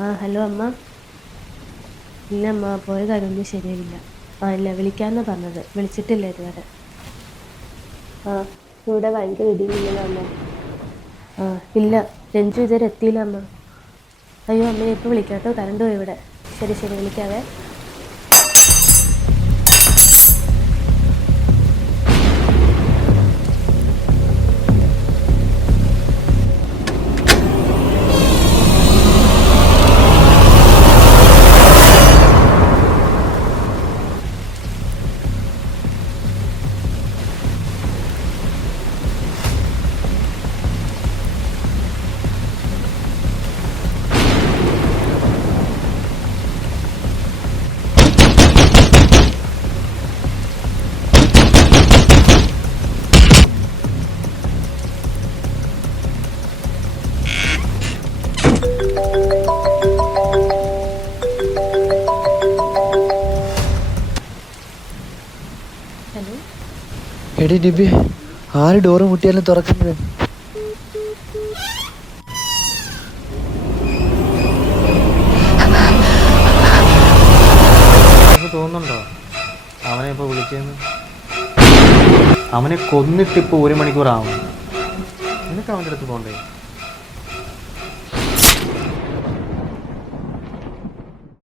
ആ ഹലോ അമ്മ. ഇല്ല അമ്മ, പോയ കാര്യമൊന്നും ശരിയായില്ല. ഇല്ല, വിളിക്കാമെന്നാണ് പറഞ്ഞത്. വിളിച്ചിട്ടില്ല ഇതുവരെ. ആ, ഇവിടെ ഭയങ്കര ഇടിമിന്നല അമ്മ. ആ, ഇല്ല, രഞ്ജു ഇതുവരെ എത്തിയില്ല അമ്മ. അയ്യോ അമ്മ, ഇപ്പോൾ വിളിക്കാട്ടോ, കറണ്ട് പോയി ഇവിടെ. ശരി ശരി, വിളിക്കാവേ. ഹലോ. എടി ഡിബി, ആര് ഡോറ് മുട്ടിയാലും തുറക്കുന്നത്? തോന്നുന്നുണ്ടോ അവനെ ഇപ്പോൾ വിളിച്ചെന്ന്? അവനെ കൊന്നിട്ടിപ്പോൾ 1 മണിക്കൂറാവും. നിനക്ക് അവൻ്റെ അടുത്ത് പോകണ്ടേ?